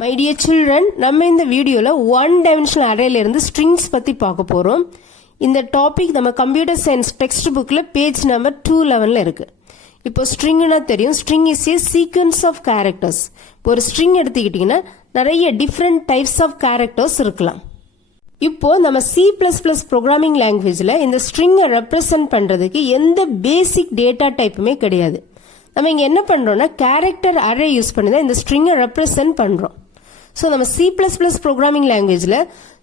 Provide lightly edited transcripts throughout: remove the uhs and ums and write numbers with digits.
My dear children, நம்ம இந்த வீடியோல ஒன் டைமென்ஷனல் அரேல இருந்து ஸ்ட்ரிங்ஸ் பத்தி பார்க்க போறோம். இந்த டாபிக் நம்ம கம்ப்யூட்டர் சயின்ஸ் டெக்ஸ்ட் புக்ல பேஜ் நம்பர் 211ல இருக்கு. இப்போ ஸ்ட்ரிங்னா தெரியும், string is a sequence of characters. இப்போ ஒரு ஸ்ட்ரிங் எடுத்துக்கிட்டீங்கன்னா நிறைய டிஃப்ரெண்ட் டைப்ஸ் ஆஃப் கேரக்டர்ஸ் இருக்கலாம். இப்போ நம்ம C++ ப்ரோக்ராமிங் லாங்குவேஜ்ல இந்த ஸ்ட்ரிங்கை ரெப்ரசன்ட் பண்றதுக்கு எந்த பேசிக் டேட்டா டைப்புமே கிடையாது. நம்ம இங்க என்ன பண்றோம்னா கேரக்டர் அரே யூஸ் பண்ணி தான் இந்த ஸ்ட்ரிங்கை ரெப்ரசன்ட் பண்றோம். ஸோ நம்ம C++ ப்ரோக்ராமிங் லாங்குவேஜ்ல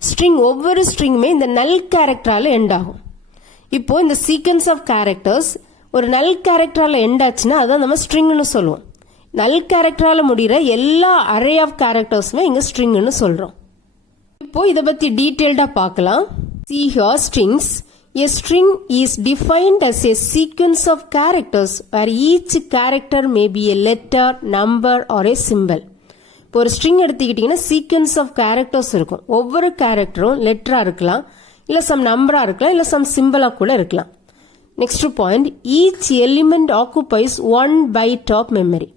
ஸ்ட்ரிங் ஒவ்வொரு ஸ்ட்ரிங்குமே இந்த நல் கேரக்டரால எண்ட் ஆகும். இப்போ இந்த சீக்வென்ஸ் ஆஃப் கேரக்டர்ஸ் ஒரு நல் கேரக்டரால எண்ட் ஆச்சுன்னா அதான் நம்ம ஸ்ட்ரிங்னு சொல்லுவோம். நல் கேரக்டரால முடிகிற எல்லா அரே ஆஃப் கேரக்டர்ஸுமே இங்க ஸ்ட்ரிங்னு சொல்றோம். இப்போ இதை பத்தி டீடைல்டா பார்க்கலாம். See here strings. A string is defined as a sequence of characters where each character may be a letter, number or a symbol. இப்போ ஒரு ஸ்ட்ரிங் எடுத்துக்கிட்டீங்கன்னா சீக்வென்ஸ் ஆஃப் கேரக்டர்ஸ் இருக்கும். ஒவ்வொரு கேரக்டரும் லெட்டரா இருக்கலாம், இல்ல சம் நம்பரா இருக்கலாம், இல்ல சம் சிம்பிளா கூட இருக்கலாம். Next point, each element occupies 1 byte of memory.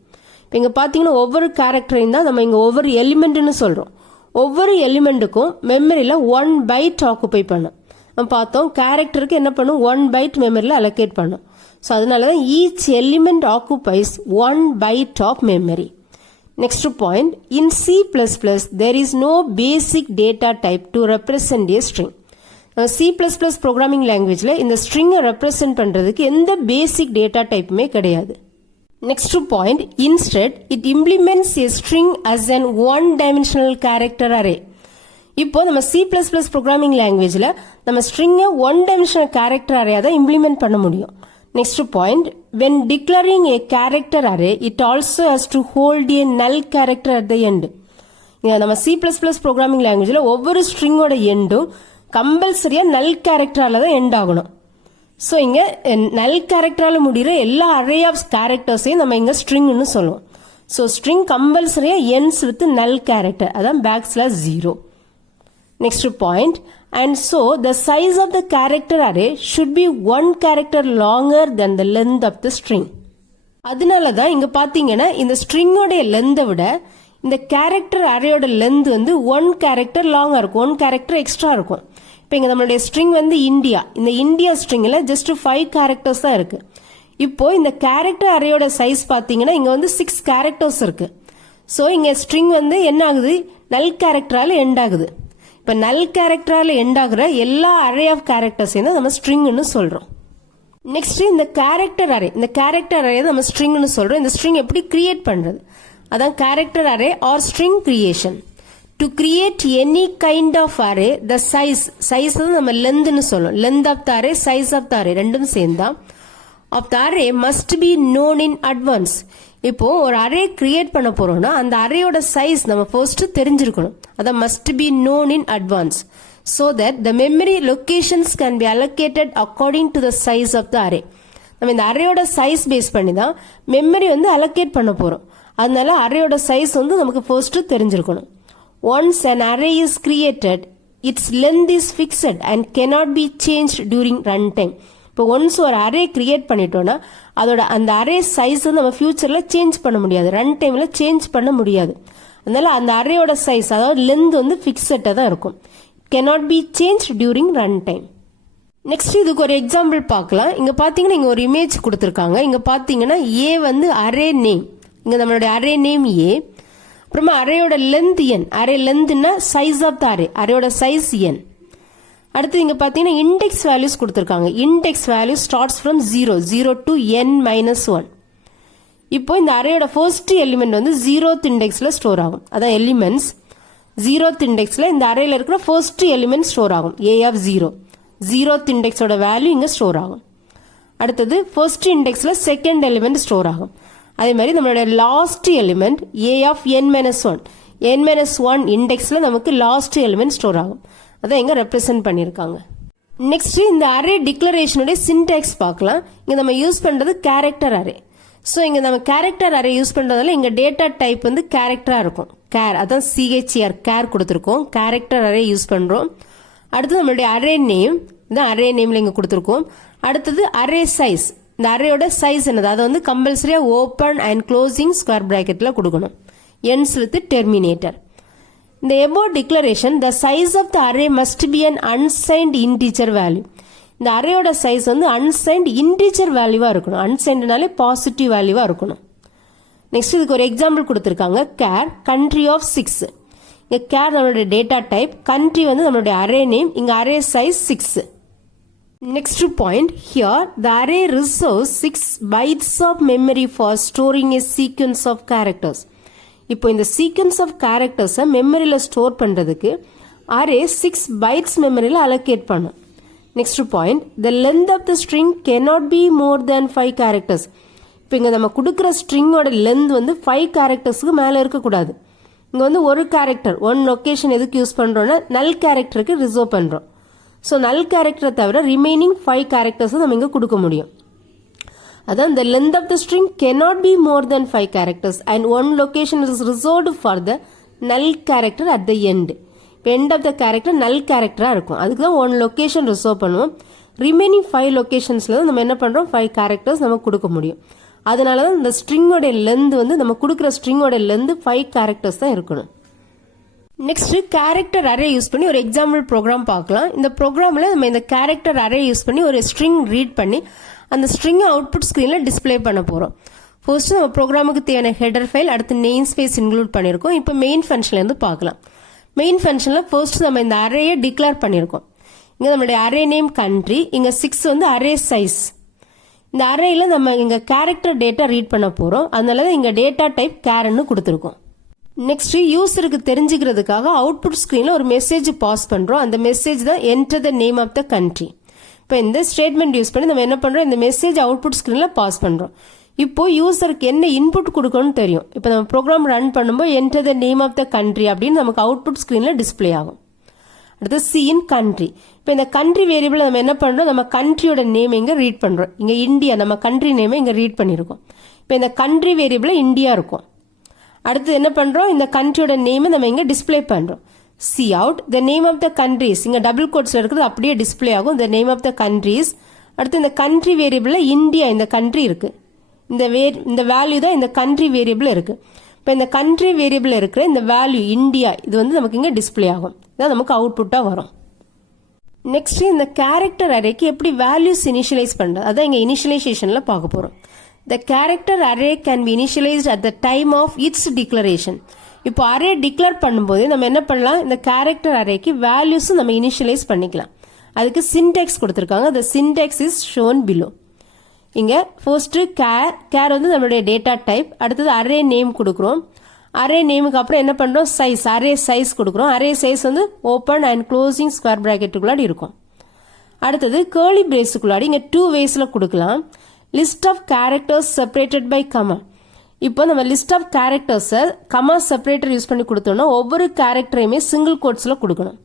இப்போ இங்க பாத்தீங்கன்னா ஒவ்வொரு கேரக்டரையும் தான் நம்ம இங்க ஒவ்வொரு எலிமெண்ட்னு சொல்றோம். ஒவ்வொரு எலிமெண்ட்டுக்கும் மெமரியில 1 byte ஆக்குபை பண்ணும். நம்ம பார்த்தோம் கேரக்டருக்கு என்ன பண்ணும், 1 byte மெமரியில அலோகேட் பண்ணும். ஸோ அதனாலதான் each element occupies 1 byte of memory. Next point, in C++ there is no basic data type to represent a string. C++ programming languageல இந்த string represent பண்றதுக்கு எந்த basic data typeமே கிடையாது. Next point, instead it implements a string as an one-dimensional character array. இப்போ நம்ம C++ programming languageல நம்ம string one-dimensional character array தான் implement பண்ண முடியும். Next point, when declaring a character array, it also has to hold a null character at the end. நம்ம C++ programming languageல ஒவ்வொரு ஸ்ட்ரிங்கோட எண்டும் கம்பல்சரியா null characterல தான் எண்ட் ஆகணும். ஸோ இங்க null characterல முடிகிற எல்லா array of charactersையும் நம்ம இங்க stringனு சொல்லுவோம். ஸோ string கம்பல்சரியா ends with null character, அதான் \0. Next point, and so the size of the character array should be 1 character longer than the length of the string. அதனாலதான் இங்க பாத்தீங்கன்னா இந்த ஸ்ட்ரிங்கோட லென்த்தை விட இந்த கேரக்டர் அரேயோட லென்த் வந்து 1 character லாங்கா இருக்கும், 1 character எக்ஸ்ட்ரா இருக்கும். இப்போ இங்க நம்மளுடைய ஸ்ட்ரிங் வந்து இந்தியா, இந்த இந்தியா ஸ்ட்ரிங்ல ஜஸ்ட் 5 characters தான் இருக்கு. இப்போ இந்த கேரக்டர் அரேயோட சைஸ் பாத்தீங்கன்னா இங்க வந்து 6 characters இருக்கு. சோ இங்க ஸ்ட்ரிங் வந்து என்ன ஆகுது, நல் கேரக்டரால எண்ட் ஆகுது. இப்ப நல் கேரக்டரால எண்ட் ஆகுற எல்லா அரே ஆஃப் கேரக்டர்ஸையும் தான் நம்ம ஸ்ட்ரிங்னு சொல்றோம். நெக்ஸ்ட் இந்த கேரக்டர் அரே, இந்த கேரக்டர் அரே நம்ம ஸ்ட்ரிங்னு சொல்றோம். இந்த ஸ்ட்ரிங் எப்படி கிரியேட் பண்றது, அதான் character array or string creation. To create any kind of array, the size நம்ம லென்த்னு சொல்லுவோம். Length of the array, size of the array ரெண்டும் சேர்ந்தா of the array must be known in advance. இப்போ ஒரு அரே கிரியேட் பண்ண போறோம்னா அந்த அரேயோட சைஸ் நம்ம ஃபர்ஸ்ட் தெரிஞ்சிருக்கணும். அதான் must be known in advance so that the memory locations can be allocated according to the size of the array. நம்ம இந்த அரேயோட சைஸ் பேஸ் பண்ணி தான் மெமரி வந்து அலோகேட் பண்ண போறோம். அதனால அரேயோட சைஸ் வந்து நமக்கு ஃபர்ஸ்ட் தெரிஞ்சிருக்கணும். Once an array is created, its length is fixed and cannot be changed during runtime. இப்போ ஒன்ஸ் ஒரு அரே கிரியேட் பண்ணிட்டோம்னா அதோட அந்த அரே சைஸ் நம்ம ஃபியூச்சர்ல சேஞ்ச் பண்ண முடியாது, ரன் டைம்ல சேஞ்ச் பண்ண முடியாது. அதனால அந்த அரேயோட சைஸ் அதாவது லென்த் வந்து ஃபிக்ஸட்டா தான் இருக்கும். cannot be changed during run time. Next இதுக்கு ஒரு எக்ஸாம்பிள் பார்க்கலாம். இங்க பாத்தீங்கன்னா இங்க ஒரு இமேஜ் கொடுத்திருக்காங்க. இங்க பாத்தீங்கன்னா A வந்து அரே நேம், இங்க நம்மளுடைய அரே நேம் A. அப்புறமா அரேயோட லென்த் n, அரே லென்த்னா சைஸ் ஆஃப் த அரே, அரேயோட சைஸ் n. அடுத்து இங்க பாத்தீங்கன்னா இண்டெக்ஸ் வேல்யூஸ் கொடுத்திருக்காங்க. Index value starts from 0 to n-1. இப்போ இந்த அரேயோட ஃபர்ஸ்ட் எலிமெண்ட் வந்து 0th இண்டெக்ஸ்ல ஸ்டோர் ஆகும். அதான் எலிமெண்ட்ஸ் 0th இண்டெக்ஸ்ல இந்த அரேல இருக்கிற ஃபர்ஸ்ட் எலிமெண்ட் ஸ்டோர் ஆகும். A of 0, 0th இண்டெக்ஸோட வேல்யூ இங்க ஸ்டோர் ஆகும். அடுத்தது ஃபர்ஸ்ட் இண்டெக்ஸ்ல செகண்ட் எலிமெண்ட் ஸ்டோர் ஆகும். அதே மாதிரி நம்மளோட last element A of n-1, n-1 இண்டெக்ஸ்ல நமக்கு லாஸ்ட் எலிமெண்ட் ஸ்டோர் ஆகும். அதான் இங்க ரெப்ரசென்ட் பண்ணிருக்காங்க. நெக்ஸ்ட் இந்த அரே டிக்ளரேஷனோட சின்டாக்ஸ் பார்க்கலாம். இங்க நம்ம யூஸ் பண்றது கேரக்டர் அரே. சோ இங்க நம்ம கேரக்டர் அரே யூஸ் பண்றதால இங்க டேட்டா டைப் வந்து கேரக்டரா இருக்கும். கேர், அதான் CHR கேர் கொடுத்திருக்கோம். கேரக்டர் அரே யூஸ் பண்றோம். அடுத்து நம்மளுடைய அரே நேம், இதான் அரே நேம்ல இங்க கொடுத்திருக்கோம். அடுத்தது அரே சைஸ், இந்த அரேயோட சைஸ் என்னது, அதை வந்து கம்பல்சரியா ஓபன் அண்ட் க்ளோசிங் ஸ்கொயர் பிராக்கெட்ல கொடுக்கணும். ends with terminator. In the above declaration, the size of the array must be an unsigned integer value. இந்த அரேயோட சைஸ் வந்து அன்சைன்ட் இன்டிஜர் வேல்யூவா இருக்கணும். அன்சைன்ட்னாலே பாசிட்டிவ் வேல்யூவா இருக்கணும். நெக்ஸ்ட் இதுக்கு ஒரு எக்ஸாம்பிள் கொடுத்துருக்காங்க. Char country of 6. இங்க char நம்மளுடைய டேட்டா டைப், கண்ட்ரி வந்து நம்மளுடைய அரே நேம், இங்க array size 6. Next point, here the array reserves 6 bytes of memory for storing a sequence of characters. இப்போ இந்த சீக்வன்ஸ் ஆஃப் கேரக்டர்ஸை மெமரியில் ஸ்டோர் பண்ணுறதுக்கு அரே 6 bytes மெமரியில் அலோகேட் பண்ணும். Next point, the length of the string cannot be more than 5 characters. இப்போ இங்கே நம்ம கொடுக்குற ஸ்ட்ரிங்கோட லென்த் வந்து 5 கேரக்டர்ஸுக்கு மேலே இருக்கக்கூடாது. இங்கே வந்து ஒரு கேரக்டர் ஒன் லொக்கேஷன் எதுக்கு யூஸ் பண்ணுறோன்னா நல் கேரக்டருக்கு ரிசர்வ் பண்ணுறோம். ஸோ நல் கேரக்டரை தவிர ரிமைனிங் 5 கேரக்டர்ஸும் நம்ம இங்கே கொடுக்க முடியும். அதான் the length of the string cannot be more than 5 characters and one location is reserved for the null character at the end. end of the character null character இருக்கும். அதுக்கு தான் one location reserve பண்ணுவோம். remaining 5 locationsல நம்ம என்ன பண்றோம் 5 characters நம்ம கொடுக்க முடியும். அதனால தான் இந்த ஸ்ட்ரிங்கோட லென்த் வந்து நம்ம கொடுக்குற ஸ்ட்ரிங்கோட லென்த் 5 characters தான் இருக்கணும். நெக்ஸ்ட் கேரக்டர் அரே யூஸ் பண்ணி ஒரு எக்ஸாம்பிள் ப்ரோக்ராம் பார்க்கலாம். இந்த ப்ரோக்ராம்ல நம்ம இந்த கேரக்டர் அரே யூஸ் பண்ணி ஒரு ஸ்ட்ரிங் ரீட் பண்ணி அந்த ஸ்ட்ரிங்கை அவுட்புட் ஸ்க்ரீனில் டிஸ்பிளே பண்ண போகிறோம். ஃபர்ஸ்ட் நம்ம ப்ரோக்ராமுக்கு தேவையான ஹெடர் ஃபைல், அடுத்து நேம் ஸ்பேஸ் இன்க்ளூட் பண்ணியிருக்கோம். இப்போ மெயின் ஃபங்க்ஷன்லேருந்து பார்க்கலாம். மெயின் ஃபங்க்ஷனில் ஃபர்ஸ்ட் நம்ம இந்த அரேயை டிக்ளேர் பண்ணியிருக்கோம். இங்கே நம்மளுடைய அரே நேம் கண்ட்ரி, இங்கே 6 வந்து அரே சைஸ். இந்த அரேயில் நம்ம இங்கே கேரக்டர் டேட்டா ரீட் பண்ண போகிறோம். அதனால தான் இங்கே டேட்டா டைப் கேர்ன்னு கொடுத்துருக்கோம். நெக்ஸ்ட் யூசருக்கு தெரிஞ்சுக்கிறதுக்காக அவுட்புட் ஸ்க்ரீனில் ஒரு மெசேஜ் பாஸ் பண்ணுறோம். அந்த மெசேஜ் தான் enter the name of the country. இப்போ இந்த ஸ்டேட்மெண்ட் யூஸ் பண்ணி நம்ம என்ன பண்ணுறோம், இந்த மெசேஜ் அவுட்புட் ஸ்க்ரீனில் பாஸ் பண்ணுறோம். இப்போ யூசருக்கு என்ன இன்புட் கொடுக்கணும்னு தெரியும். இப்போ நம்ம ப்ரோக்ராம் ரன் பண்ணும்போது enter the name of the country அப்படின்னு நமக்கு அவுட்புட் ஸ்க்ரீனில் டிஸ்பிளே ஆகும். அடுத்து சி இன் கண்ட்ரி. இப்போ இந்த கண்ட்ரி வேரியபிள் நம்ம என்ன பண்ணுறோம், நம்ம கண்ட்ரியோட நேம் இங்கே ரீட் பண்ணுறோம். இங்கே இந்தியா, நம்ம கண்ட்ரி நேமை இங்கே ரீட் பண்ணியிருக்கோம். இப்போ இந்த கண்ட்ரி வேரியபிள் இந்தியா இருக்கும். அடுத்து என்ன பண்ணுறோம், இந்த கண்ட்ரியோட நேமை நம்ம இங்கே டிஸ்பிளே பண்ணுறோம். Cout the name of the countries, இங்கே டபுள் கோட்ஸில் இருக்கிறது அப்படியே டிஸ்பிளே ஆகும். The name of the countries. அடுத்து இந்த கண்ட்ரி வேரியபிளில் இந்தியா இந்த கண்ட்ரி இருக்குது. இந்த வேல்யூ தான் இந்த கண்ட்ரி வேரியபிள் இருக்குது. இப்போ இந்த கண்ட்ரி வேரியபிள் இருக்கிற இந்த வேல்யூ இந்தியா இது வந்து நமக்கு இங்கே டிஸ்பிளே ஆகும். இதான் நமக்கு அவுட்புட்டாக வரும். நெக்ஸ்ட் இந்த கேரக்டர் அரேக்கு எப்படி வேல்யூஸ் இனிஷியலைஸ் பண்ணுறது, அதான் இங்கே இனிஷியலைசேஷனில் பார்க்க போகிறோம். The character array can be initialized at the time of its declaration. இப்போ அரே டிக்ளேர் பண்ணும்போது நம்ம என்ன பண்ணலாம், இந்த கேரக்டர் அரேக்கு வேல்யூஸும் நம்ம இனிஷியலைஸ் பண்ணிக்கலாம். அதுக்கு சின்டெக்ஸ் கொடுத்துருக்காங்க. the syntax is shown below. இங்கே ஃபர்ஸ்ட் கேர் வந்து நம்மளுடைய டேட்டா டைப். அடுத்தது அரே நேம் கொடுக்குறோம். அரே நேமுக்கு அப்புறம் என்ன பண்ணுறோம், சைஸ், அரே சைஸ் கொடுக்குறோம். அரே சைஸ் வந்து ஓப்பன் அண்ட் க்ளோசிங் ஸ்கொயர் ப்ராக்கெட்டுக்குள்ளாடி இருக்கும். அடுத்தது கேர்லி பிரேஸுக்குள்ளாடி இங்கே 2 வேஸில் கொடுக்கலாம். List of characters separated by comma. இப்போ நம்ம லிஸ்ட் ஆஃப் கேரக்டர்ஸை கமா செப்பரேட்டர் யூஸ் பண்ணி கொடுத்தோம்னா ஒவ்வொரு கேரக்டரையுமே சிங்கிள் கோட்ஸில் கொடுக்கணும்.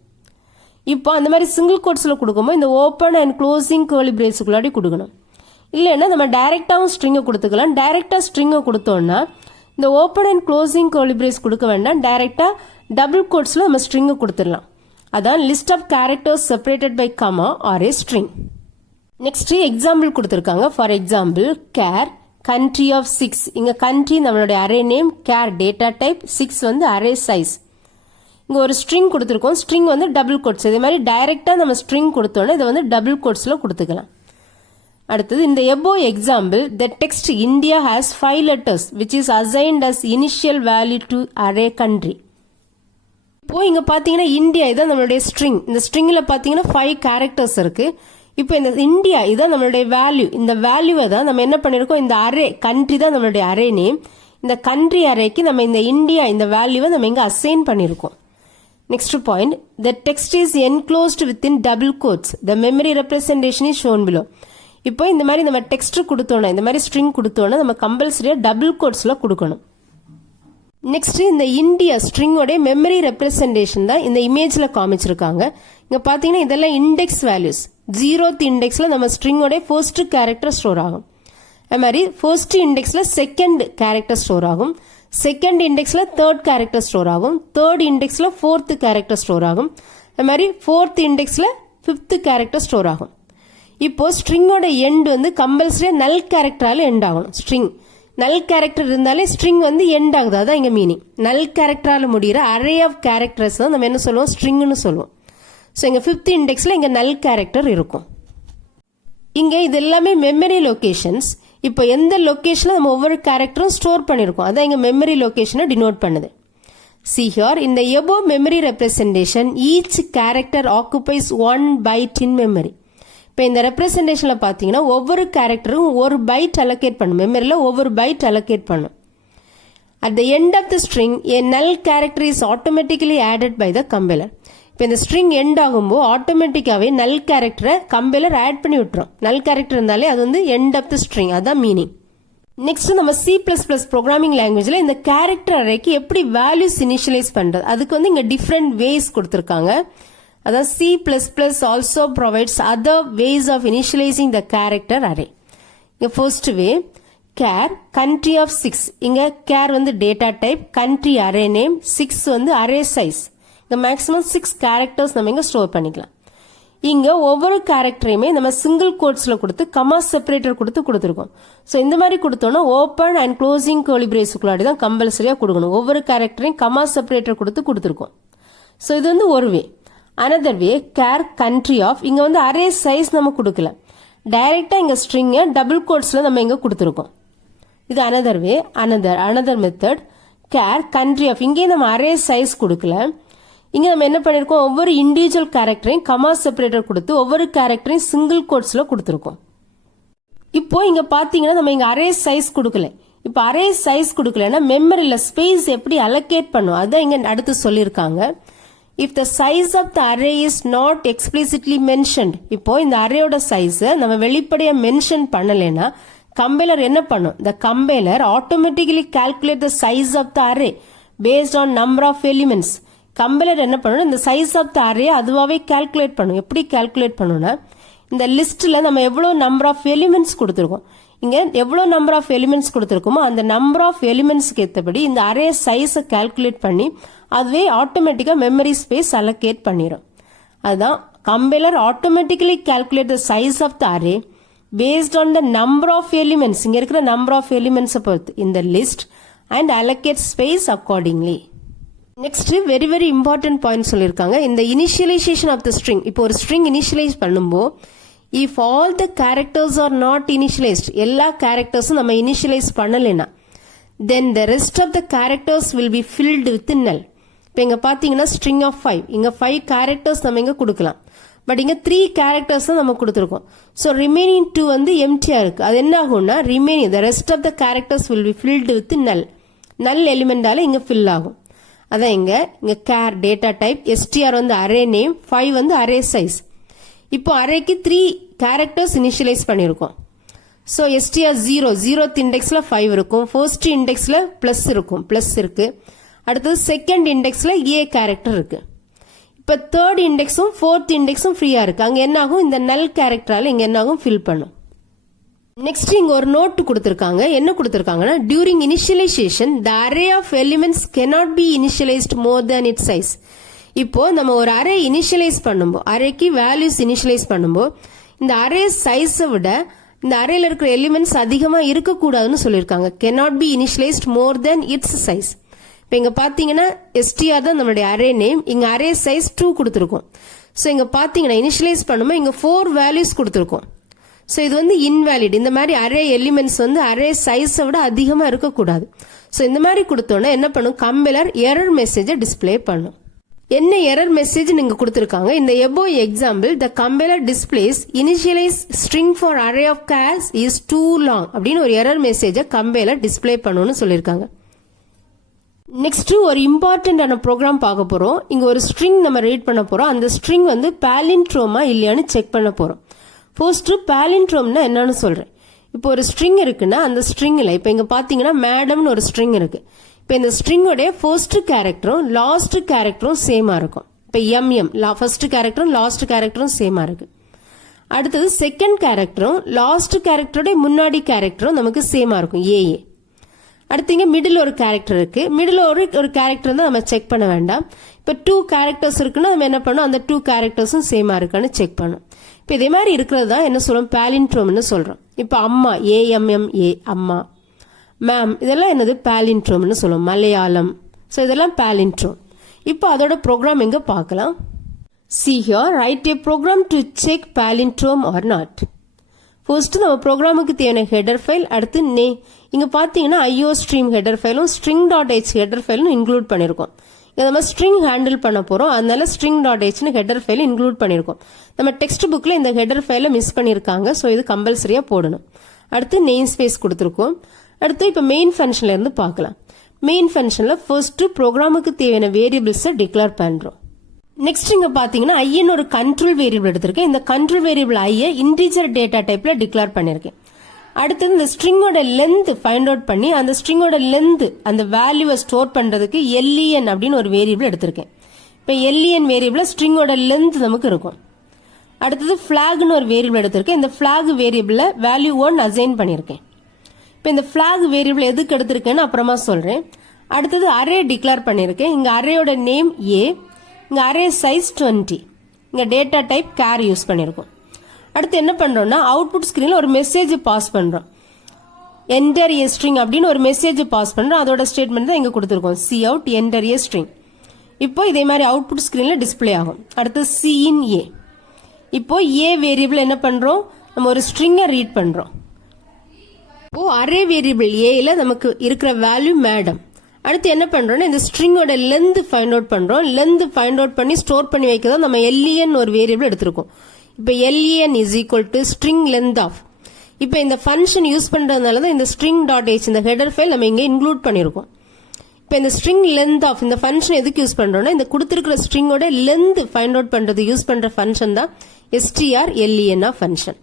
இப்போ அந்த மாதிரி சிங்கிள் கோட்ஸில் கொடுக்கும்போது இந்த ஓப்பன் அண்ட் க்ளோசிங் கேர்லி பிரேஸுக்குள்ளாடி கொடுக்கணும். இல்லைன்னா நம்ம டைரெக்டாகவும் ஸ்ட்ரிங்கை கொடுத்துக்கலாம். டைரெக்டாக ஸ்ட்ரிங்கை கொடுத்தோம்னா இந்த open and closing curly brace கொடுக்க வேண்டாம், டைரெக்டாக டபுள் கோட்ஸில் நம்ம ஸ்ட்ரிங்கை கொடுத்துடலாம். அதான் list of characters separated by comma or a string. Next example கொடுத்துருக்காங்க. For example char country of 6. இங்கே கண்ட்ரி நம்மளுடைய array name, char data type, 6 வந்து அரே சைஸ். இங்கே ஒரு ஸ்ட்ரிங் கொடுத்துருக்கோம். ஸ்ட்ரிங் வந்து டபுள் கோட்ஸ். இதே மாதிரி டைரெக்டாக நம்ம ஸ்ட்ரிங் கொடுத்தோன்னா இதை வந்து டபுள் கோட்ஸில் கொடுத்துக்கலாம். அடுத்தது இந்த எபோ example the text India has 5 letters which is assigned as initial value to array country. இப்போ இங்கே பார்த்தீங்கன்னா இந்தியா இதான் நம்மளுடைய ஸ்ட்ரிங். இந்த ஸ்ட்ரிங்கில் பார்த்தீங்கன்னா 5 கேரக்டர்ஸ் இருக்குது. இப்போ இந்த இந்தியா இதான் நம்மளுடைய வேல்யூ. இந்த வேல்யூவை தான் நம்ம என்ன பண்ணியிருக்கோம், இந்த அரே கண்ட்ரி தான் நம்மளுடைய அரே நேம். இந்த கண்ட்ரி அரேக்கு நம்ம இந்த இந்தியா இந்த வேல்யூவை நம்ம இங்கே அசைன் பண்ணியிருக்கோம். Next point, the text is enclosed within double quotes. The memory representation is shown below. இப்போ இந்த மாதிரி நம்ம டெக்ஸ்ட் கொடுத்தோன்னா, இந்த மாதிரி ஸ்ட்ரிங் கொடுத்தோன்னா நம்ம கம்பல்சரியாக டபுள் கோட்ஸில் கொடுக்கணும். நெக்ஸ்ட் இந்த இந்தியா ஸ்ட்ரிங்கோட மெமரி ரெப்ரசன்டேஷன் தான் இந்த இமேஜில் காமிச்சிருக்காங்க. இங்கே பார்த்தீங்கன்னா இதெல்லாம் இண்டெக்ஸ் வேல்யூஸ். 0th இண்டெக்ஸில் நம்ம ஸ்ட்ரிங்கோட ஃபர்ஸ்ட் கேரக்டர் ஸ்டோர் ஆகும். அது மாதிரி ஃபர்ஸ்ட் இண்டெக்ஸில் செகண்ட் கேரக்டர் ஸ்டோர் ஆகும். செகண்ட் இண்டெக்ஸில் தேர்ட் கேரக்டர் ஸ்டோர் ஆகும். தேர்ட் இண்டெக்ஸில் ஃபோர்த் கேரக்டர் ஸ்டோர் ஆகும். அது மாதிரி ஃபோர்த் இண்டெக்ஸில் 5th கேரக்டர் ஸ்டோர் ஆகும். இப்போ ஸ்ட்ரிங்கோட எண்ட் வந்து கம்பல்சரியாக நல் கேரக்டரால் எண்ட் ஆகணும். ஸ்ட்ரிங் நல் கேரக்டர் இருந்தாலே ஸ்ட்ரிங் வந்து எண்ட் ஆகுது, அதான் இங்க மீனிங். நல் கேரக்டரால முடிகிற அரே ஆஃப் கேரக்டர்ஸ் தான் நம்ம என்ன சொல்லுவோம், ஸ்ட்ரிங்னு சொல்லுவோம். ஸோ இங்க 5th இண்டெக்ஸ்ல இங்க நல் கேரக்டர் இருக்கும். இங்க இது எல்லாமே மெமரி லொகேஷன்ஸ். இப்போ எந்த லொகேஷன்ல நம்ம ஒவ்வொரு கேரக்டரும் ஸ்டோர் பண்ணிருக்கோம், அதான் இங்க மெமரி லொகேஷனை டினோட் பண்ணுது. See here, in the above memory representation, each character occupies 1 byte in memory. இப்போ இந்த ரெப்ரசன்டேஷன்ல பாத்தீங்கன்னா ஒவ்வொரு கேரக்டரும் ஒரு பைட் அலோகேட் பண்ணும், மெமரியில ஒவ்வொரு பைட் அலோகேட் பண்ணும். At the end of the string, a null character is automatically added by the compiler. இப்போ இந்த ஸ்ட்ரிங் எண்ட் ஆகும்போது ஆட்டோமேட்டிக்காவே நல் கேரக்டரை கம்பைலர் ஆட் பண்ணி விட்டுரும். நல் கேரக்டர் இருந்தாலே அது வந்து எண்ட் ஆஃப் த ஸ்ட்ரிங், அதான் மீனிங். நெக்ஸ்ட் நம்ம C++ ப்ரோக்ராமிங் லாங்குவேஜ்ல இந்த கேரக்டர் அரேக்கு எப்படி வேல்யூஸ் இனிஷியலைஸ் பண்றது, அதுக்கு வந்து இங்க டிஃப்ரெண்ட் வேஸ் கொடுத்திருக்காங்க. அதாவது C++ also provides other ways of initializing the character array. இங்க first way char country of 6. இங்க char வந்து data type, country array name, 6 வந்து array size. இந்த மேக்ஸிமம் 6 கேரக்டர்ஸ் நம்ம இங்க ஸ்டோர் பண்ணிக்கலாம். இங்க ஒவ்வொரு கேரக்டரையுமே நம்ம சிங்கிள் கோட்ஸ்ல கொடுத்து கமா செப்பரேட்டர் கொடுத்துருக்கோம். ஸோ இந்த மாதிரி கொடுத்தோம்னா ஓப்பன் அண்ட் க்ளோசிங் கர்லி பிரேஸ்க்குள்ளாடி தான் கம்பல்சரியா கொடுக்கணும். ஒவ்வொரு கேரக்டரையும் கமா செப்பரேட்டர் கொடுத்துருக்கோம். ஸோ இது வந்து ஒரு way. Another way char country of, இங்க வந்து அரே சைஸ் நம்ம கொடுக்கல, டைரக்டா இங்க ஸ்ட்ரிங்கை டபுள் கோட்ஸ்ல நம்ம இங்க கொடுத்துருக்கோம். இது another way. Another method char country of, இங்கே நம்ம அரே சைஸ் கொடுக்கல, இங்க நம்ம என்ன பண்ணிருக்கோம், ஒவ்வொரு இண்டிவிஜுவல் கேரக்டரையும் கமா செப்பரேட்டர் கொடுத்து ஒவ்வொரு கேரக்டரையும் சிங்கிள் கோட்ஸ்ல கொடுத்துருக்கோம். இப்போ இங்க பாத்தீங்கன்னா நம்ம இங்க அரே சைஸ் கொடுக்கல. இப்போ அரே சைஸ் கொடுக்கலன்னா மெமரியில ஸ்பேஸ் எப்படி அலோகேட் பண்ணும், அதான் இங்க அடுத்து சொல்லியிருக்காங்க. If the size of the array is not explicitly mentioned, இப்போ இந்த அரேயோட சைஸ் நம்ம வெளிப்படையா மென்ஷன் பண்ணலைன்னா கம்பைலர் என்ன பண்ணும், the compiler automatically calculate the size of the array based on number of elements. Compiler என்ன பண்ணணும், இந்த சைஸ் ஆஃப் த அரே அதுவாவே கால்குலேட் பண்ணும். எப்படி கால்குலேட் பண்ணும்னா, இந்த லிஸ்ட்ல நம்ம எவ்வளவு நம்பர் ஆஃப் எலிமெண்ட்ஸ் கொடுத்துருக்கோம், இங்க எவ்வளவு நம்பர் ஆஃப் எலிமெண்ட்ஸ் கொடுத்துருக்கோமோ அந்த நம்பர் ஆஃப் எலிமெண்ட்ஸ்க்கு ஏற்றபடி இந்த அரே சைஸை கால்குலேட் பண்ணி அதுவே ஆட்டோமேட்டிக்கா மெமரி ஸ்பேஸ் அலோகேட் பண்ணிடும். அதுதான் compiler automatically calculate the size of the array based on the number of elements, இங்க இருக்கிற நம்பர் ஆஃப் எலிமெண்ட்ஸை பொறுத்து இந்த list and allocate space accordingly. Next very important point சொல்லியிருக்காங்க. இந்த இனிஷியலைசேஷன் ஆஃப் த ஸ்ட்ரிங், இப்போ ஒரு ஸ்ட்ரிங் இனிஷியலைஸ் பண்ணும்போது if all the characters are not initialized, எல்லா கேரக்டர்ஸும் நம்ம இனிஷியலைஸ் பண்ணலைன்னா then the rest of the characters will be filled with null. இப்போ இங்க பாத்தீங்கன்னா ஸ்ட்ரிங் ஆஃப் 5, இங்க 5 கேரக்டர்ஸ் நம்ம இங்க கொடுக்கலாம். பட் இங்க 3 கேரக்டர்ஸ் தான் நம்ம கொடுத்துருக்கோம். ஸோ ரிமைனிங் 2 வந்து எம்டியா இருக்கு. அது என்ன ஆகும்னா remaining the rest of the characters will be filled with null. Null எலிமெண்டால இங்க ஃபில் ஆகும். அதான் இங்க கேர் டேட்டா டைப், str வந்து அரே நேம், 5 வந்து அரே சைஸ். இப்போ அரேக்கு 3 கேரக்டர்ஸ் இனிஷியலைஸ் பண்ணிருக்கோம். ஸோ str 0th இண்டெக்ஸ்ல 5 இருக்கும், ஃபர்ஸ்ட் இண்டெக்ஸ்ல பிளஸ் இருக்கும், பிளஸ் இருக்கு. அடுத்தது செகண்ட் இண்டெக்ஸ்ல ஏ கேரக்டர் இருக்கு. இப்ப தேர்ட் இண்டெக்ஸும் ஃபோர்த் இண்டெக்ஸும் ஃப்ரீயா இருக்கு. அங்க என்ன ஆகும், இந்த நல் கேரக்டரால இங்க என்ன ஆகும், ஃபில் பண்ணும். நெக்ஸ்ட் இங்க ஒரு நோட் கொடுத்திருக்காங்க. என்ன கொடுத்திருக்காங்கன்னா, during initialization the array of elements cannot be initialized more than its size. இப்போ நம்ம ஒரு அரே இனிஷியலைஸ் பண்ணும்போது, அரேக்கு வேல்யூஸ் இனிஷியலைஸ் பண்ணும்போது இந்த அரே சைஸை விட இந்த அரேல இருக்கிற எலிமெண்ட்ஸ் அதிகமா இருக்கக்கூடாதுன்னு சொல்லியிருக்காங்க. cannot be initialized more than its size. இப்போ இங்க பாத்தீங்கன்னா str தான் நம்மளுடைய அரே நேம், இங்க அரே சைஸ் 2 கொடுத்திருக்கோம். ஸோ இங்க பாத்தீங்கன்னா இனிஷியலைஸ் பண்ணும்போது இங்க 4 வேல்யூஸ் கொடுத்திருக்கோம். ஸோ இது வந்து இன்வேலிட். இந்த மாதிரி அரே எலிமெண்ட்ஸ் வந்து அரே சைஸை விட அதிகமா இருக்கக்கூடாது. ஸோ இந்த மாதிரி கொடுத்தோன்னா என்ன பண்ணும், கம்பைலர் எரர் மெசேஜை டிஸ்பிளே பண்ணும். என்ன எரர் மெசேஜ் நீங்க கொடுத்திருக்காங்க, இந்த above example the compiler displays initialize string for array of chars is too long அப்படின்னு ஒரு எரர் மெசேஜை கம்பைலர் டிஸ்பிளே பண்ணணும்னு சொல்லியிருக்காங்க. நெக்ஸ்ட் ஒரு இம்பார்ட்டன்டான ப்ரோக்ராம் பார்க்க போறோம். இங்க ஒரு ஸ்ட்ரிங் நம்ம ரீட் பண்ண போறோம். அந்த ஸ்ட்ரிங் வந்து பாலிண்ட்ரோமா இல்லையான்னு செக் பண்ண போறோம். ஃபர்ஸ்ட் பாலிண்ட்ரோம்னா என்னன்னு சொல்றேன். இப்போ ஒரு ஸ்ட்ரிங் இருக்குன்னா அந்த ஸ்ட்ரிங்ல இப்போ இங்க பாத்தீங்கன்னா மேடம்னு ஒரு ஸ்ட்ரிங் இருக்கு. இப்போ இந்த ஸ்ட்ரிங்கோட ஃபர்ஸ்ட் கேரக்டரும் லாஸ்ட் கேரக்டரும் சேமா இருக்கும். இப்போ எம்எம் ஃபர்ஸ்ட் கேரக்டரும் லாஸ்ட் கேரக்டரும் சேமா இருக்கு. அடுத்தது செகண்ட் கேரக்டரும் லாஸ்ட் கேரக்டரோட முன்னாடி கேரக்டரும் நமக்கு சேமா இருக்கும், ஏஏ. அடுத்து இங்க மிடில் ஒரு கேரக்டர் இருக்கு. மிடில் ஒரு கேரக்டர் தான் நம்ம செக் பண்ண வேண்டாம். இப்போ 2 கேரக்டர்ஸ் இருக்குன்னா நம்ம என்ன பண்ணோம், அந்த 2 கேரக்டர்ஸும் சேமா இருக்கான்னு செக் பண்ணோம். இப்போ இதே மாதிரி இருக்கிறது தான் என்ன சொல்றோம், பாலிண்ட்ரோம்னு சொல்றோம். இப்போ அம்மா AMMA அம்மா, மேம் இதெல்லாம் என்னது பாலின்ட்ரோம்னு சொல்லுவோம், மலையாளம். ஸோ இதெல்லாம் பாலின்ட்ரோம். இப்போ அதோட ப்ரோக்ராம் எங்க பார்க்கலாம். See here, write a program to check palindrome or not. First நம்ம ப்ரோக்ராமுக்கு தேவையான ஹெடர் ஃபைல், அடுத்து இங்க பாத்தீங்கன்னா IO ஸ்ட்ரீம் ஹெடர் ஃபைலும் string.h ஹெடர் ஃபைலும் இன்க்ளூட் பண்ணிருக்கோம். இங்க நம்ம ஸ்ட்ரிங் ஹேண்டில் பண்ண போறோம், அதனால string.hன்னு ஹெடர் ஃபைல் இன்க்ளூட் பண்ணிருக்கோம். நம்ம டெக்ஸ்ட் புக்ல இந்த ஹெடர் ஃபைலை மிஸ் பண்ணிருக்காங்க, ஸோ இது கம்பல்சரியா போடணும். அடுத்து நேம் ஸ்பேஸ் கொடுத்துருக்கோம். அடுத்து இப்ப மெயின் ஃபங்க்ஷன்ல இருந்து பார்க்கலாம். மெயின் ஃபங்க்ஷன்ல ஃபர்ஸ்ட் ப்ரோக்ராமுக்கு தேவையான வேரியபிள்ஸை டிக்ளேர் பண்றோம். நெக்ஸ்ட் இங்க பாத்தீங்கன்னா ஐன்னு ஒரு கண்ட்ரோல் வேரியபிள் எடுத்திருக்கேன். இந்த கண்ட்ரோல் வேரியபிள் ஐயை இன்டிஜர் டேட்டா டைப்ல டிக்ளேர் பண்ணிருக்கேன். அடுத்தது இந்த ஸ்ட்ரிங்கோட லென்த் ஃபைண்ட் அவுட் பண்ணி அந்த ஸ்ட்ரிங்கோட லென்த் அந்த வேல்யூவை ஸ்டோர் பண்றதுக்கு len அப்படின்னு ஒரு வேரியபிள் எடுத்திருக்கேன். இப்ப len வேரியபிள்ல ஸ்ட்ரிங்கோட லென்த் நமக்கு இருக்கும். அடுத்தது ஃபிளாக்னு ஒரு வேரியபிள் எடுத்திருக்கேன். இந்த ஃபிளாக் வேரியபிள்ல வேல்யூ 1 அசைன் பண்ணிருக்கேன். இப்ப இந்த ஃபிளாக் வேரியபிள் எதுக்கு எடுத்திருக்கேன்னு அப்புறமா சொல்றேன். அடுத்தது அரே டிக்ளேர் பண்ணிருக்கேன். இங்க அரேயோட நேம் a, இங்க அரே சைஸ் 20, இங்க டேட்டா டைப் கேர் யூஸ் பண்ணிருக்கோம். அடுத்து என்ன பண்றோம்னா அவுட்புட் ஸ்கிரீன்ல ஒரு மெசேஜ் பாஸ் பண்றோம். என்டர் a string அப்படின்னு ஒரு மெசேஜ் பாஸ் பண்றோம். அதோட ஸ்டேட்மெண்ட் தான் இங்க கொடுத்திருக்கோம், cout enter a string. இப்போ இதே மாதிரி அவுட்புட் ஸ்கிரீன்ல டிஸ்ப்ளே ஆகும். அடுத்து cin a. இப்போ a வேரியபிள் என்ன பண்றோம், நம்ம ஒரு ஸ்ட்ரிங்கை ரீட் பண்றோம். இப்போ அரே வேரியபிள் ஏல நமக்கு இருக்கிற வேல்யூ மேடம். அடுத்து என்ன பண்றோம்னா இந்த ஸ்ட்ரிங்கோட லென்த் ஃபைண்ட் அவுட் பண்றோம். லென்த் ஃபைண்ட் அவுட் பண்ணி ஸ்டோர் பண்ணி வைக்கதான் நம்ம len ஒரு வேரியபிள் எடுத்திருக்கோம். இப்போ len is equal to string length of. இப்போ இந்த ஃபங்க்ஷன் யூஸ் பண்றதுனால தான் இந்த string.h இந்த ஹெடர் ஃபைல் நம்ம இங்க இன்க்ளூட் பண்ணிருக்கோம். இப்போ இந்த string length of இந்த ஃபங்க்ஷன் எதுக்கு யூஸ் பண்றோம்னா இந்த கொடுத்திருக்கிற ஸ்ட்ரிங்கோட லென்த் ஃபைண்ட் அவுட் பண்றது யூஸ் பண்ற ஃபங்க்ஷன் தான் strlen ஃபங்க்ஷன்.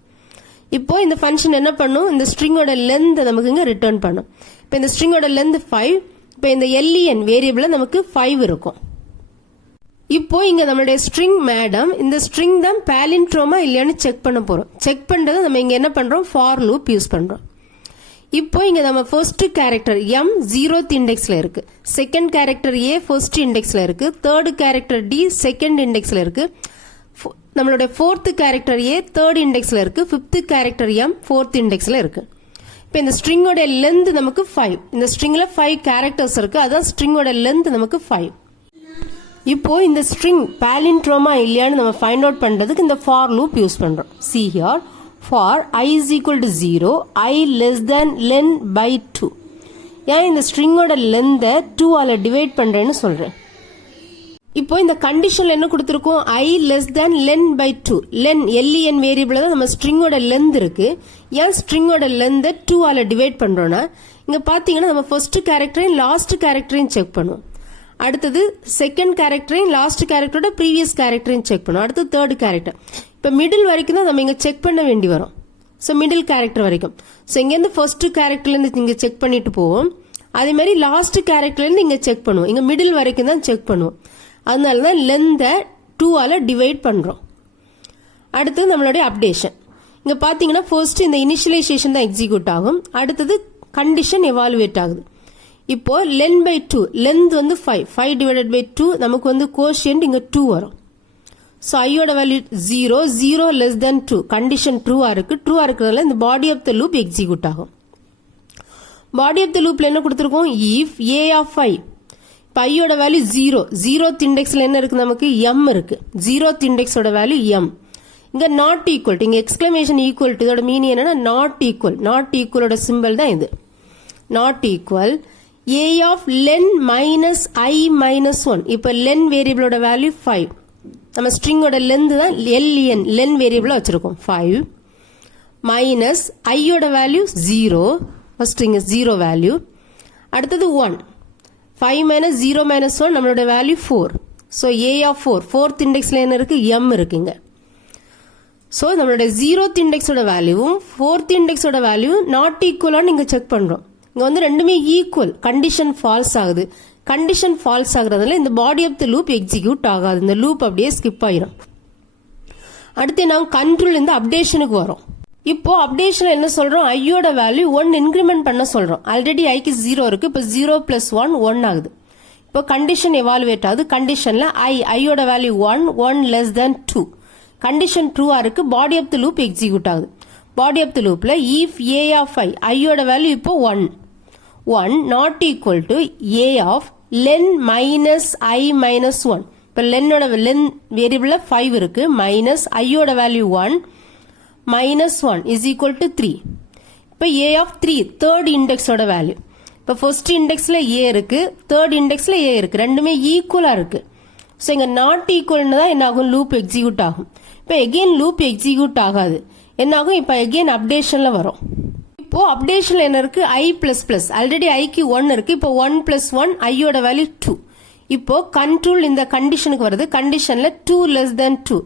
இப்போ இந்த ஃபங்க்ஷன் என்ன பண்ணும், இந்த ஸ்ட்ரிங்கோட லென்த் நமக்கு இங்க ரிட்டர்ன் பண்ணும். இப்போ இந்த ஸ்ட்ரிங்கோட லென்த் 5. இப்போ இந்த len வேரியபிள்ல நமக்கு 5 இருக்கும். இப்போ இங்க நம்மளுடைய ஸ்ட்ரிங் மேடம், இந்த ஸ்ட்ரிங் தான் பாலின்ட்ரோமா இல்லையான்னு செக் பண்ண போறோம். செக் பண்றது நம்ம இங்க என்ன பண்றோம், ஃபார் லூப் யூஸ் பண்றோம். இப்போ இங்க நம்ம ஃபர்ஸ்ட் கேரக்டர் m 0th இண்டெக்ஸ்ல இருக்கு, செகண்ட் கேரக்டர் a ஃபர்ஸ்ட் இண்டெக்ஸ்ல இருக்கு, தேர்ட் கேரக்டர் d செகண்ட் இண்டெக்ஸ்ல இருக்கு, நம்மளுடைய ஃபோர்த் கேரக்டர் a தேர்ட் இண்டெக்ஸ்ல இருக்கு, ஃபிஃப்த் கேரக்டர் m ஃபோர்த் இண்டெக்ஸ்ல இருக்கு. இப்போ இந்த ஸ்ட்ரிங்கோட லென்த் நமக்கு 5. இந்த ஸ்ட்ரிங்ல 5 கேரக்டர்ஸ் இருக்கு, அதான் ஸ்ட்ரிங்கோட லென்த் நமக்கு 5. இப்போ இந்த ஸ்ட்ரிங் பாலின்ட்ரோமா இல்லையான்னு நம்ம ஃபைண்ட் அவுட் பண்றதுக்கு இந்த ஃபார் லூப் யூஸ் பண்றோம். see here for I is equal to 0 I less than len by 2. ஏன் இந்த ஸ்ட்ரிங்கோட லென்த்தை 2 ஆல டிவைட் பண்றேன்னு சொல்றேன். இப்போ இந்த கண்டிஷன்ல என்ன கொடுத்திருக்கோம், I less than len by 2. len variable தான் நம்ம ஸ்ட்ரிங்கோட லென்த் இருக்கு. ஏன் ஸ்ட்ரிங்கோட லென்த்தை 2 ஆல டிவைட் பண்றோம்னா இங்க பாத்தீங்கன்னா நம்ம ஃபர்ஸ்ட் கேரக்டரையும் லாஸ்ட் கேரக்டரையும் செக் பண்ணுவோம். அடுத்தது செகண்ட் கேரக்டரையும் லாஸ்ட் கேரக்டரோட ப்ரீவியஸ் கேரக்டரையும் செக் பண்ணுவோம். அடுத்து தேர்ட் கேரக்டர். இப்போ மிடில் வரைக்கும் தான் நம்ம இங்க செக் பண்ண வேண்டி வரும். ஸோ மிடில் கேரக்டர் வரைக்கும். ஸோ இங்கேருந்து ஃபர்ஸ்ட் கேரக்டர்ல இருந்து இங்க செக் பண்ணிட்டு போவோம். அதே மாதிரி லாஸ்ட் கேரக்டர்ல இருந்து இங்க செக் பண்ணுவோம். இங்க மிடில் வரைக்கும் தான் செக் பண்ணுவோம். அதனால தான் லென்த்தை 2 ஆல டிவைட் பண்றோம். அடுத்தது நம்மளுடைய அப்டேஷன். இங்க பாத்தீங்கன்னா ஃபர்ஸ்ட் இந்த இனிஷியலைசேஷன் தான் எக்ஸிக்யூட் ஆகும். அடுத்தது கண்டிஷன் எவாலுவேட் ஆகுது. இப்போ len by 2, லென்த் வந்து 5 டிவைடட் பை 2 நமக்கு வந்து கோஷியன்ட் இங்க 2 வரும். ஸோ ஐயோட வேல்யூ 0 லெஸ் தென் 2, கண்டிஷன் ட்ரூவா இருக்கு. ட்ரூவா இருக்கிறதுனால இந்த body of the loop execute ஆகும். பாடி ஆஃப் த லூப்ல என்ன கொடுத்திருக்கோம், இஃப் a of i. இப்போ ஐயோட வேல்யூ 0th இண்டெக்ஸ்ல என்ன இருக்கு, நமக்கு m இருக்கு. 0th இண்டெக்ஸோட வேல்யூ m. இங்க நாட் ஈக்குவல், இங்க எக்ஸ்கிளமேஷன் ஈக்குவல், இதோட மீனிங் என்னன்னா நாட் ஈக்குவல். நாட் ஈக்குவலோட சிம்பிள் தான் இது. Not equal a of len minus I minus 1. இப்போ len வேரியபிளோட வேல்யூ 5. நம்ம ஸ்ட்ரிங்கோட லென்த் தான் len வேரியபிளா வச்சிருக்கோம் 5 மைனஸ் ஐயோட வேல்யூ 0. ஃபர்ஸ்ட் இங்க 0 வேல்யூ. அடுத்தது 1. 5 minus 0 minus 1 நம்மளோட value 4. So a of 4, fourth இண்டெக்ஸ்ல என்ன இருக்கு, m இருக்குங்க. ஸோ நம்மளோட 0th இண்டெக்ஸோட வேல்யூவும் ஃபோர்த் இண்டெக்ஸோட வேல்யூ நாட் ஈக்குவலான்னு இங்க செக் பண்றோம். இங்க வந்து ரெண்டுமே ஈக்குவல், கண்டிஷன் ஃபால்ஸ் ஆகுது. கண்டிஷன் ஃபால்ஸ் ஆகுறதுனால இந்த body of the loop execute ஆகாது. இந்த லூப் அப்படியே ஸ்கிப் ஆயிரும். அடுத்து நாங்க கண்ட்ரோல் இந்த அப்டேஷனுக்கு வரோம். இப்போ அப்டேஷன் என்ன சொல்றோம், ஐயோட வேல்யூ 1 இன்கிரிமெண்ட் பண்ண சொல்றோம். ஆல்ரெடி ஐக்கு 0 இருக்கு. இப்போ 0 plus 1 1 ஆகுது. இப்போ கண்டிஷன் எவாலுவேட் ஆகுது. கண்டிஷன்ல ஐயோட வேல்யூ 1 less than 2. கண்டிஷன் ட்ரூவா இருக்கு. Body of the loop execute ஆகுது. பாடி ஆஃப் த லூப்ல இஃப் a of i, ஐயோட வேல்யூ இப்போ 1 1 not equal to a of len minus i minus 1. இப்போ லென்னோட லென் வேரியபிள்ல 5 இருக்கு மைனஸ் ஐயோட value 1 minus 1 is equal to 3. இப்போ a of 3 தேர்ட் இண்டெக்ஸோட வேல்யூ. இப்போ first இண்டெக்ஸ்ல a இருக்கு தேர்ட் இண்டெக்ஸ்ல a இருக்கு ரெண்டுமே ஈக்குவலா இருக்கு. ஸோ இங்க நாட் ஈக்குவல்னு தான் என்ன ஆகும் லூப் எக்ஸிக்யூட் ஆகும். இப்போ எகெயின் லூப் எக்ஸிக்யூட் ஆகாது என்ன ஆகும் இப்போ எகெயின் அப்டேஷன்ல வரும். இப்போ அப்டேஷன்ல என்ன இருக்கு i பிளஸ் பிளஸ் ஆல்ரெடி ஐக்கு 1 இருக்கு இப்போ 1 பிளஸ் 1 ஐயோட வேல்யூ 2. இப்போ கண்ட்ரோல் இந்த கண்டிஷனுக்கு வருது கண்டிஷன்ல 2 less than 2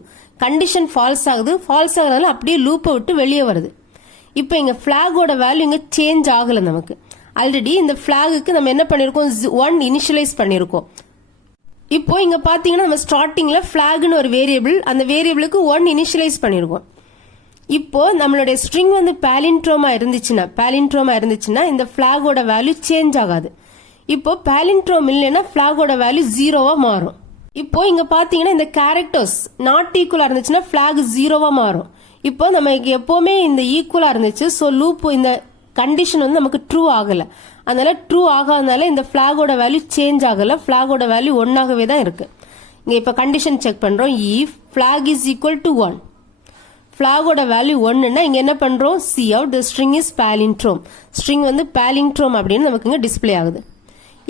கண்டிஷன் ஃபால்ஸ் ஆகுது ஃபால்ஸ் ஆகுறதுனால அப்படியே லூப்பை விட்டு வெளியே வருது. இப்போ இங்க பிளாகோட வேல்யூ இங்க சேஞ்ச் ஆகல நமக்கு ஆல்ரெடி இந்த பிளாகுக்கு நம்ம என்ன பண்ணிருக்கோம் 1 இனிஷியலைஸ் பண்ணிருக்கோம். இப்போ இங்க பாத்தீங்கன்னா நம்ம ஸ்டார்டிங்ல பிளாக்னு ஒரு வேரியபிள் அந்த வேரியபிளுக்கு 1 இனிஷியலைஸ் பண்ணிருக்கோம். இப்போ நம்மளுடைய ஸ்ட்ரிங் வந்து பாலிண்ட்ரோமா இருந்துச்சுன்னா இந்த பிளாகோட வேல்யூ சேஞ்ச் ஆகாது. இப்போ பாலிண்ட்ரோம் இல்லைன்னா பிளாகோட வேல்யூ 0வா மாறும். இப்போ இங்க பாத்தீங்கன்னா இந்த கேரக்டர்ஸ் நாட் ஈக்குவலா இருந்துச்சுன்னா பிளாக் 0வா மாறும். இப்போ நமக்கு எப்பவுமே இந்த ஈக்குவலா இருந்துச்சு ஸோ லூப் இந்த கண்டிஷன் வந்து நமக்கு ட்ரூ ஆகல அதனால ட்ரூ ஆகாதனால இந்த பிளாகோட வேல்யூ சேஞ்ச் ஆகல பிளாகோட வேல்யூ 1 ஆகவே தான் இருக்கு. இங்க இப்ப கண்டிஷன் செக் பண்றோம் if flag is equal to 1 பிளாகோட வேல்யூ 1ன்னா இங்க என்ன பண்றோம் see out the string is palindrome string வந்து palindrome அப்படின்னு நமக்கு இங்க டிஸ்ப்ளே ஆகுது.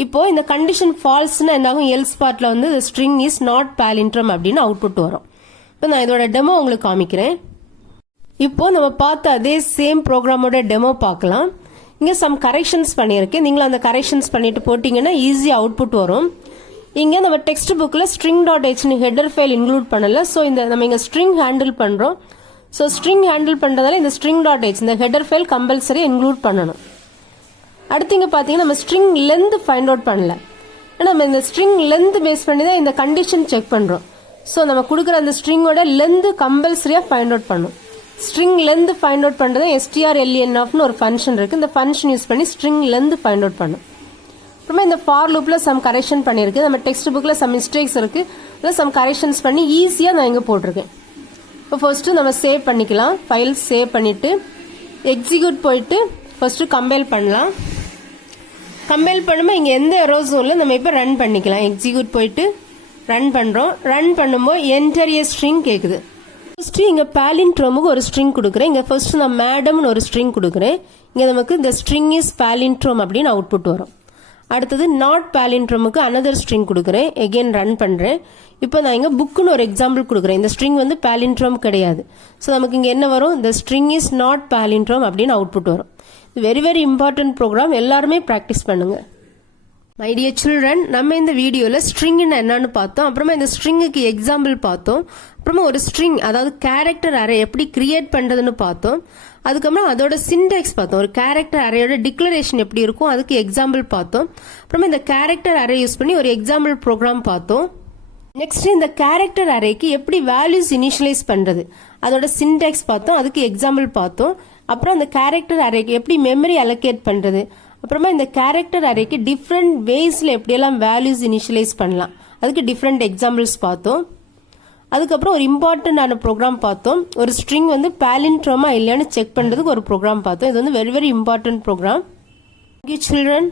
இப்போ இந்த கண்டிஷன் ஃபால்ஸ்னா என்ன ஆகும் எல்ஸ் பார்ட்ல வந்து the string is not palindrome அப்படின்னு அவுட்புட் வரும். இப்போ நான் இதோட டெமோ உங்களுக்கு காமிக்கிறேன். இப்போ நம்ம பார்த்த அதே சேம் ப்ரோக்ராமோட டெமோ பார்க்கலாம். இங்க சம் கரெக்ஷன்ஸ் பண்ணியிருக்கேன் நீங்களும் அந்த கரெக்ஷன்ஸ் பண்ணிட்டு போட்டீங்கன்னா ஈஸியா அவுட்புட் வரும். இங்க நம்ம டெக்ஸ்ட் புக்ல string.h ஹெடர் ஃபைல் இன்க்ளூட் பண்ணல ஸோ இந்த நம்ம இங்க ஸ்ட்ரிங் ஹேண்டில் பண்றோம். ஸோ ஸ்ட்ரிங் ஹேண்டில் பண்றதால இந்த string.h இந்த ஹெடர் ஃபைல் கம்பல்சரி இன்க்ளூட் பண்ணணும். அடுத்து இங்க பாத்தீங்கன்னா நம்ம ஸ்ட்ரிங் லென்த் ஃபைண்ட் அவுட் பண்ணல நம்ம இந்த ஸ்ட்ரிங் லென்த் பேஸ் பண்ணி தான் இந்த கண்டிஷன் செக் பண்றோம். ஸோ நம்ம கொடுக்குற அந்த ஸ்ட்ரிங்கோட லென்த் கம்பல்சரியா ஃபைண்ட் அவுட் பண்ணும். ஸ்ட்ரிங் லென்த் ஃபைண்ட் அவுட் பண்றது strlenofனு ஒரு ஃபங்க்ஷன் இருக்கு இந்த ஃபங்க்ஷன் யூஸ் பண்ணி ஸ்ட்ரிங் லென்த் ஃபைண்ட் அவுட் பண்ணும். அப்புறமா இந்த ஃபார் லூப்ல சம் கரெக்ஷன் பண்ணிருக்கு நம்ம டெக்ஸ்ட் புக்ல சம் மிஸ்டேக்ஸ் இருக்கு சம் கரெக்ஷன்ஸ் பண்ணி ஈஸியா நான் இங்க போட்டிருக்கேன். இப்போ ஃபர்ஸ்ட் நம்ம சேவ் பண்ணிக்கலாம் ஃபைல் சேவ் பண்ணிட்டு எக்ஸிக்யூட் போயிட்டு ஃபர்ஸ்ட் கம்பைல் பண்ணலாம். கம்பைல் பண்ணும்போது இங்க எந்த எரோஸும் இல்லை நம்ம இப்போ ரன் பண்ணிக்கலாம். எக்ஸிக்யூட் போயிட்டு ரன் பண்றோம் ரன் பண்ணும்போது என்டர் ஏ ஸ்ட்ரிங் கேக்குது. ஃபர்ஸ்ட் இங்க பாலிண்ட்ரோமுக்கு ஒரு ஸ்ட்ரிங் கொடுக்குறேன். இங்க ஃபர்ஸ்ட் நான் மேடம்னு ஒரு ஸ்ட்ரிங் கொடுக்குறேன். இங்க நமக்கு இந்த ஸ்ட்ரிங் இஸ் பாலிண்ட்ரோம் அப்படின்னு அவுட்புட் வரும். அடுத்தது நாட் பாலிண்ட்ரோமுக்கு another ஸ்ட்ரிங் கொடுக்குறேன். எகெயின் ரன் பண்றேன். இப்போ நான் இங்க புக்னு ஒரு எக்ஸாம்பிள் கொடுக்குறேன். இந்த ஸ்ட்ரிங் வந்து பாலிண்ட்ரோம் கிடையாது. ஸோ நமக்கு இங்க என்ன வரும் இந்த ஸ்ட்ரிங் இஸ் நாட் பாலிண்ட்ரோம் அப்படின்னு அவுட்புட் வரும். வெரி வெரி இம்பார்ட்டன்ட் ப்ரோக்ராம் எல்லாருமே ப்ராக்டிஸ் பண்ணுங்க. மை டியர் சில்ட்ரன் நம்ம இந்த வீடியோல ஸ்ட்ரிங்னா என்னன்னு பார்த்தோம். அப்புறமா இந்த ஸ்ட்ரிங்குக்கு எக்ஸாம்பிள் பார்த்தோம். அப்புறமா ஒரு ஸ்ட்ரிங் அதாவது கேரக்டர் அரே எப்படி கிரியேட் பண்றதுன்னு பார்த்தோம். அதுக்கப்புறம் அதோட சின்டாக்ஸ் பார்த்தோம். ஒரு கேரக்டர் அரேயோட டிக்ளரேஷன் எப்படி இருக்கும் அதுக்கு எக்ஸாம்பிள் பார்த்தோம். அப்புறமா இந்த கேரக்டர் அரே யூஸ் பண்ணி ஒரு எக்ஸாம்பிள் ப்ரோக்ராம் பார்த்தோம். நெக்ஸ்ட் இந்த கேரக்டர் அரேக்கு எப்படி வேல்யூஸ் இனிஷியலைஸ் பண்றது அதோட சின்டாக்ஸ் பார்த்தோம். அதுக்கு எக்ஸாம்பிள் பார்த்தோம். அப்புறம் அந்த கேரக்டர் அரேக்கு எப்படி மெமரி அலோகேட் பண்றது அப்புறமா இந்த கேரக்டர் அரேக்கு டிஃப்ரெண்ட் வேஸ்ல எப்படியெல்லாம் வேல்யூஸ் இனிஷியலைஸ் பண்ணலாம் அதுக்கு டிஃப்ரெண்ட் எக்ஸாம்பிள்ஸ் பார்த்தோம். அதுக்கப்புறம் ஒரு இம்பார்ட்டன்டான ப்ரோக்ராம் பார்த்தோம். ஒரு ஸ்ட்ரிங் வந்து பாலிண்ட்ரோமா இல்லையான்னு செக் பண்றதுக்கு ஒரு ப்ரோக்ராம் பார்த்தோம். இது வந்து very very important program. Thank you children.